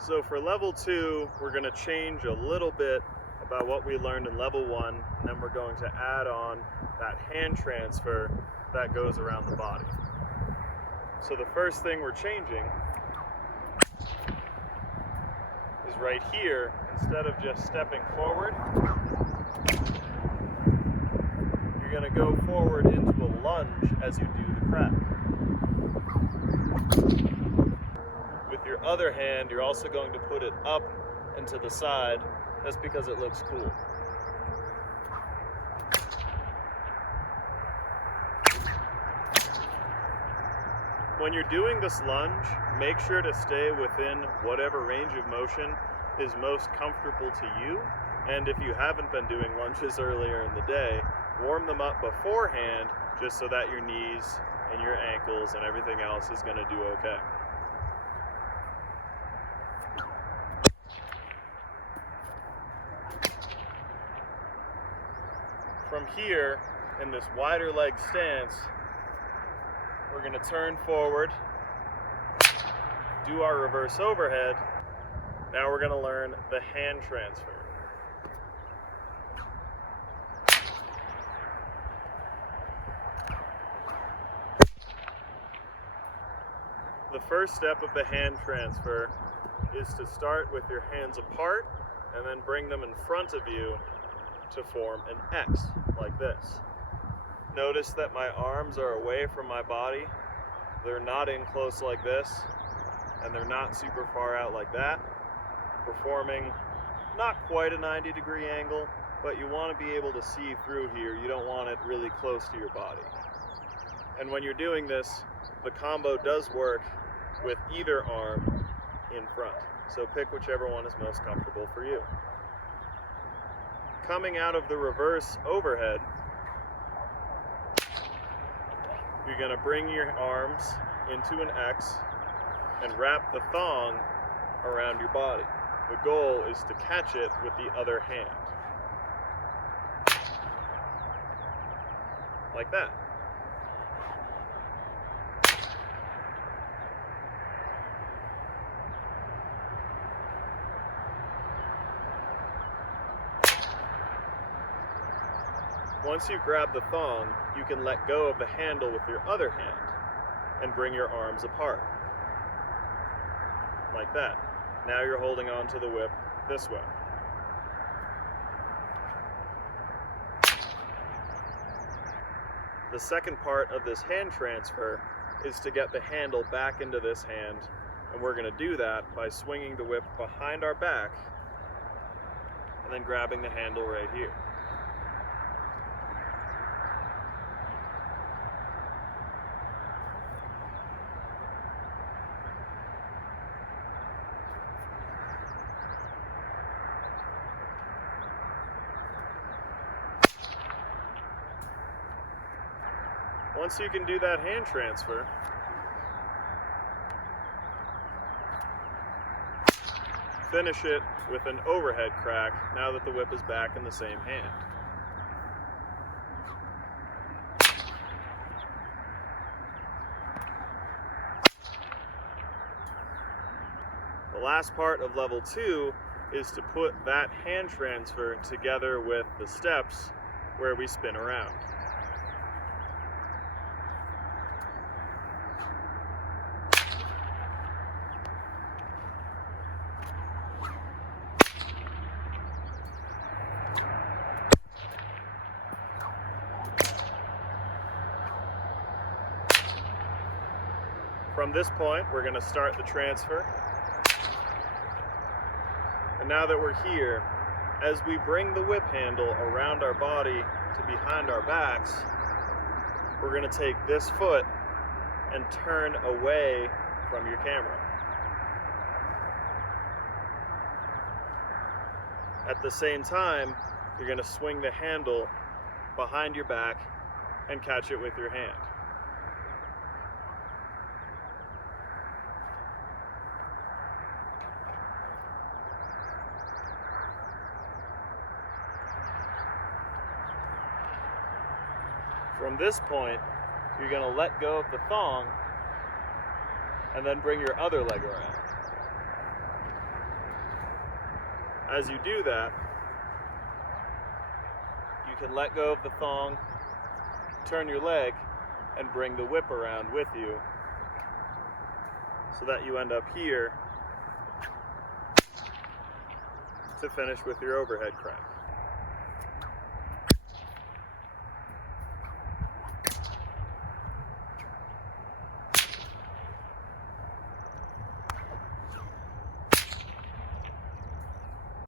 So for level 2, we're going to change a little bit about what we learned in level 1, and then we're going to add on that hand transfer that goes around the body. So the first thing we're changing is right here. Instead of just stepping forward, you're going to go forward into a lunge as you do the crack. With your other hand, you're also going to put it up and to the side. That's because it looks cool. When you're doing this lunge, make sure to stay within whatever range of motion is most comfortable to you. And if you haven't been doing lunges earlier in the day, warm them up beforehand just so that your knees and your ankles and everything else is going to do okay. From here, in this wider leg stance, we're going to turn forward, do our reverse overhead. Now we're going to learn the hand transfer. The first step of the hand transfer is to start with your hands apart and then bring them in front of you to form an X, like this. Notice that my arms are away from my body. They're not in close like this, and they're not super far out like that. We're forming not quite a 90-degree angle, but you want to be able to see through here. You don't want it really close to your body. And when you're doing this, the combo does work with either arm in front. So pick whichever one is most comfortable for you. Coming out of the reverse overhead, you're going to bring your arms into an X and wrap the thong around your body. The goal is to catch it with the other hand. Like that. Once you grab the thong, you can let go of the handle with your other hand and bring your arms apart. Like that. Now you're holding on to the whip this way. The second part of this hand transfer is to get the handle back into this hand, and we're going to do that by swinging the whip behind our back and then grabbing the handle right here. Once you can do that hand transfer, finish it with an overhead crack now that the whip is back in the same hand. The last part of level 2 is to put that hand transfer together with the steps where we spin around. From this point, we're going to start the transfer. And now that we're here, as we bring the whip handle around our body to behind our backs, we're going to take this foot and turn away from your camera. At the same time, you're going to swing the handle behind your back and catch it with your hand. From this point, you're going to let go of the thong and then bring your other leg around. As you do that, you can let go of the thong, turn your leg, and bring the whip around with you so that you end up here to finish with your overhead crack.